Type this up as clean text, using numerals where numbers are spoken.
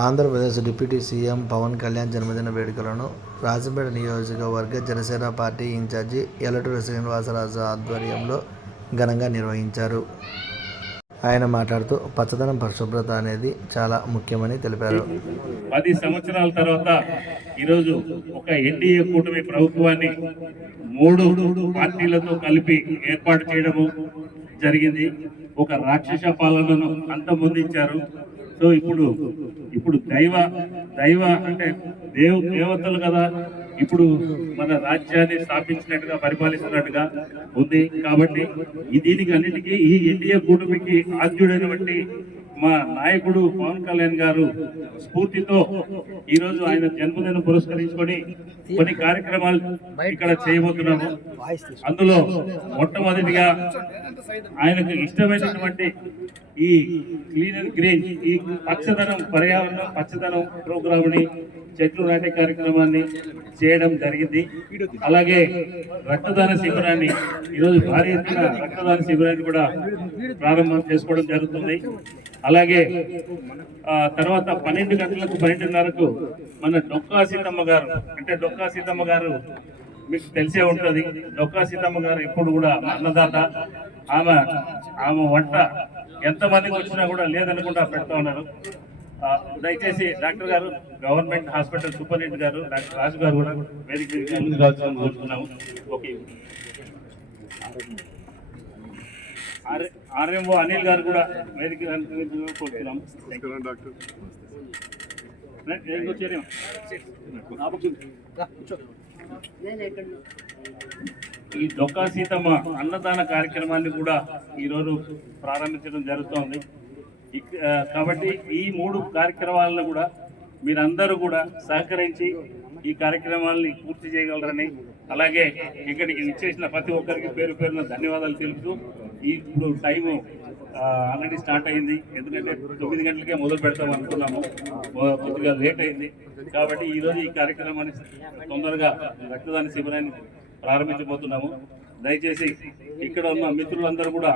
Andhra Pradesh deputy CM Pawan Kalyan జన్మదిన వేడుకలను రాజంపేట నియోజకవర్గ జనసేన పార్టీ ఇన్ఛార్జి యలటూరి శ్రీనివాసరాజు ఆధ్వర్యంలో ఘనంగా నిర్వహించారు. ఆయన మాట్లాడుతూ పచ్చదనం, పరిశుభ్రత అనేది చాలా ముఖ్యమని తెలిపారు. 10 సంవత్సరాల తర్వాత ఈరోజు ఒక ఎన్డీఏ కూటమి ప్రభుత్వాన్ని 3 పార్టీలతో కలిపి ఏర్పాటు చేయడము జరిగింది. ఒక రాక్షస పాలనను అంతమొందించారు. సో ఇప్పుడు దైవ అంటే దేవతలు కదా ఇప్పుడు మన రాజ్యాన్ని స్థాపించినట్టుగా పరిపాలిస్తున్నట్టుగా ఉంది. కాబట్టి దీనికి అన్నిటికీ ఈ ఎన్డీఏ కూటమికి ఆద్యుడైనటువంటి మా నాయకుడు పవన్ కళ్యాణ్ గారు స్ఫూర్తితో ఈరోజు ఆయన జన్మదినం పురస్కరించుకొని కొన్ని కార్యక్రమాలు ఇక్కడ చేయబోతున్నాము. అందులో మొట్టమొదటిగా ఆయనకు ఇష్టమైనటువంటి ఈ క్లీన్ అండ్ గ్రీన్, ఈ పచ్చదనం, పర్యావరణం పచ్చదనం ప్రోగ్రామ్ ని, చెట్లు నాటే కార్యక్రమాన్ని చేయడం జరిగింది. అలాగే రక్తదాన శిబిరాన్ని ఈరోజు భారీ ఎత్తున రక్తదాన శిబిరాన్ని కూడా ప్రారంభం చేసుకోవడం జరుగుతుంది. అలాగే తర్వాత 12 గంటలకు 12:30కు మన డొక్కా సీతమ్మ గారు, అంటే డొక్కా సీతమ్మ గారు మీకు తెలిసే ఉంటుంది. డొక్కా సీతమ్మ గారు ఎప్పుడు కూడా అన్నదాత. ఆమె వంట ఎంతమందికి వచ్చినా కూడా లేదనుకుంటా పెడతా ఉన్నారు. దయచేసి డాక్టర్ గారు, గవర్నమెంట్ హాస్పిటల్ సూపరింటెండెంట్ గారు, డాక్టర్ రాజు గారు కూడా వేదిక కోరుతున్నాము. ఓకే, ఆర్ఎంఓ అనిల్ గారు కూడా వేదిక కోరుతున్నాము. ఈ డొక్కా సీతమ్మ అన్నదాన కార్యక్రమాన్ని కూడా ఈరోజు ప్రారంభించడం జరుగుతోంది. కాబట్టి ఈ 3 కార్యక్రమాలను కూడా మీరందరూ కూడా సహకరించి ఈ కార్యక్రమాలని పూర్తి చేయగలరని, అలాగే ఇక్కడికి ఇచ్చేసిన ప్రతి ఒక్కరికి పేరు పేరున ధన్యవాదాలు తెలుపుతూ, ఇప్పుడు టైము ఆల్రెడీ స్టార్ట్ అయింది. ఎందుకంటే 9 గంటలకే మొదలు పెడతాం అనుకున్నాము, కొద్దిగా లేట్ అయింది. కాబట్టి ఈరోజు ఈ కార్యక్రమాన్ని తొందరగా రక్తదాన శిబిరాన్ని ప్రారంభించబోతున్నాము. దయచేసి ఇక్కడ ఉన్న మిత్రులందరూ కూడా